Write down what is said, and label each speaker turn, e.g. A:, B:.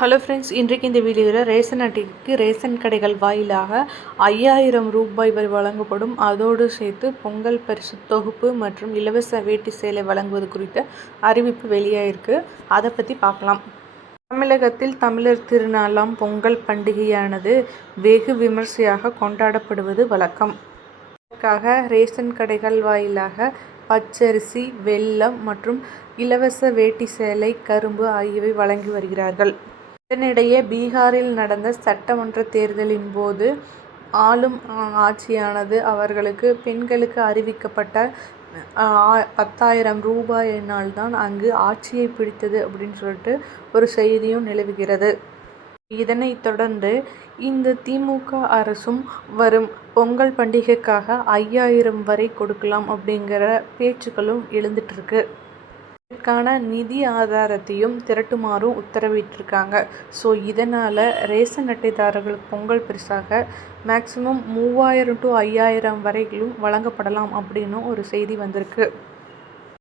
A: Hello friends இன்றைக்கு இந்த வீடியோவில் ரேஷன் அட்டைக்கு ரேஷன் கடைகள் வாயிலாக ஐயாயிரம் ரூபாய் வரை வழங்கப்படும். அதோடு சேர்த்து பொங்கல் பரிசு தொகுப்பு மற்றும் இலவச வேட்டி சேலை வழங்குவது குறித்த அறிவிப்பு வெளியாயிருக்கு. அதை பற்றி பார்க்கலாம். தமிழகத்தில் தமிழர் திருநாளாம் பொங்கல் பண்டிகையானது வெகு விமர்சையாக கொண்டாடப்படுவது வழக்கம். அதற்காக ரேஷன் கடைகள் வாயிலாக பச்சரிசி வெல்லம் மற்றும் இலவச வேட்டி சேலை கரும்பு ஆகியவை வழங்கி வருகிறார்கள். இதனிடையே பீகாரில் நடந்த சட்டமன்ற தேர்தலின் போது ஆளும் ஆட்சியானது அவர்களுக்கு பெண்களுக்கு அறிவிக்கப்பட்ட பத்தாயிரம் ரூபாயினால்தான் அங்கு ஆட்சியை பிடித்தது அப்படின்னு சொல்லிட்டு ஒரு செய்தியும் நிலவுகிறது. இதனைத் தொடர்ந்து இந்த திமுக அரசும் வரும் பொங்கல் பண்டிகைக்காக ஐயாயிரம் வரை கொடுக்கலாம் அப்படிங்கிற பேச்சுக்களும் எழுந்துட்டுருக்கு இதற்கான நிதி ஆதாரத்தையும் திரட்டுமாறும் உத்தரவிட்டிருக்காங்க. ஸோ இதனால் ரேஷன் அட்டைதாரர்களுக்கு பொங்கல் பரிசாக மேக்ஸிமம் மூவாயிரம் டு ஐயாயிரம் வரையிலும் வழங்கப்படலாம் அப்படின்னு ஒரு செய்தி வந்திருக்கு.